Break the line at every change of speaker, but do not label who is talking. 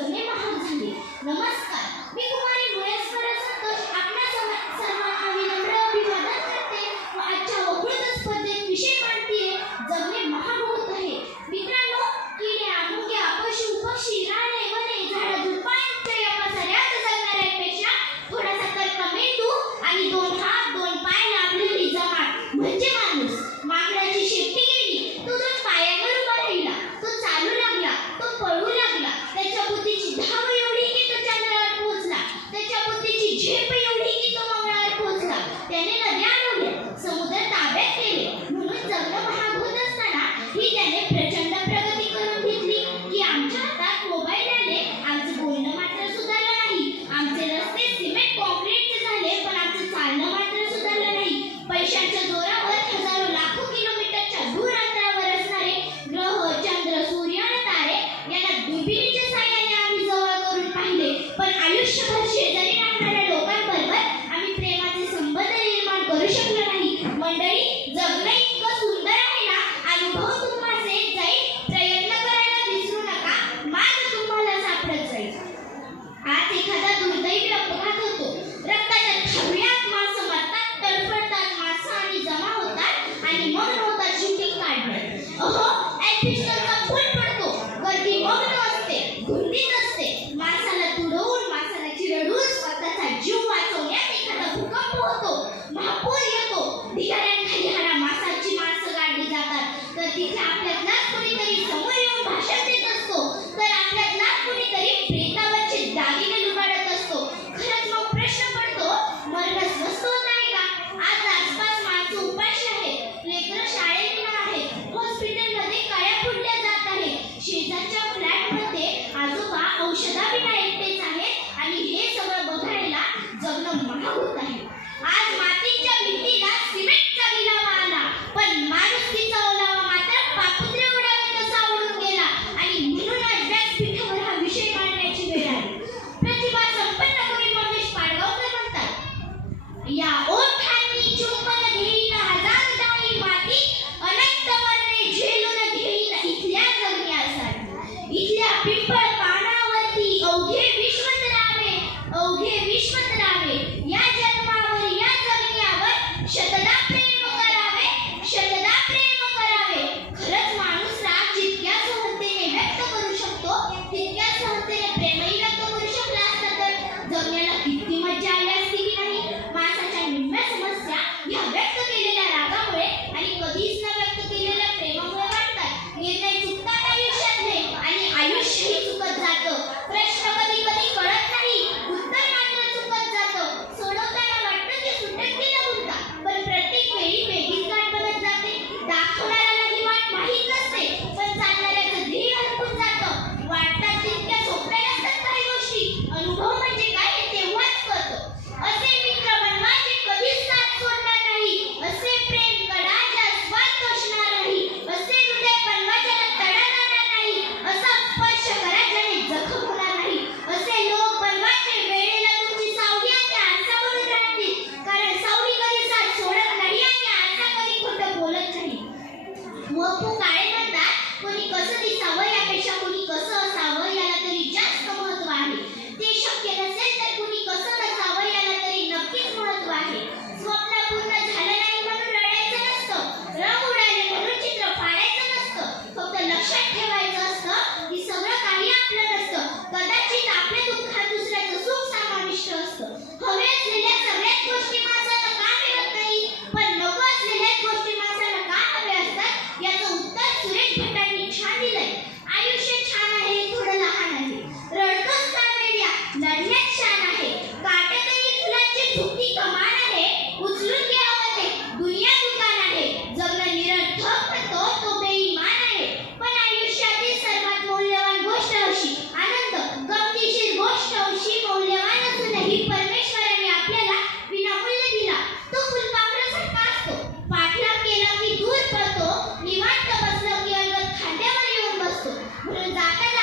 जगणे महाग झाले. नमस्कार. मी तुम्हाला त्याने नद्या अडवल्या समुद्र ताब्यात केले. म्हणून जगणं महाभूत असताना ही त्याने and one of our budgeting guidelines. Uh-huh. And You. 蛋仔蛋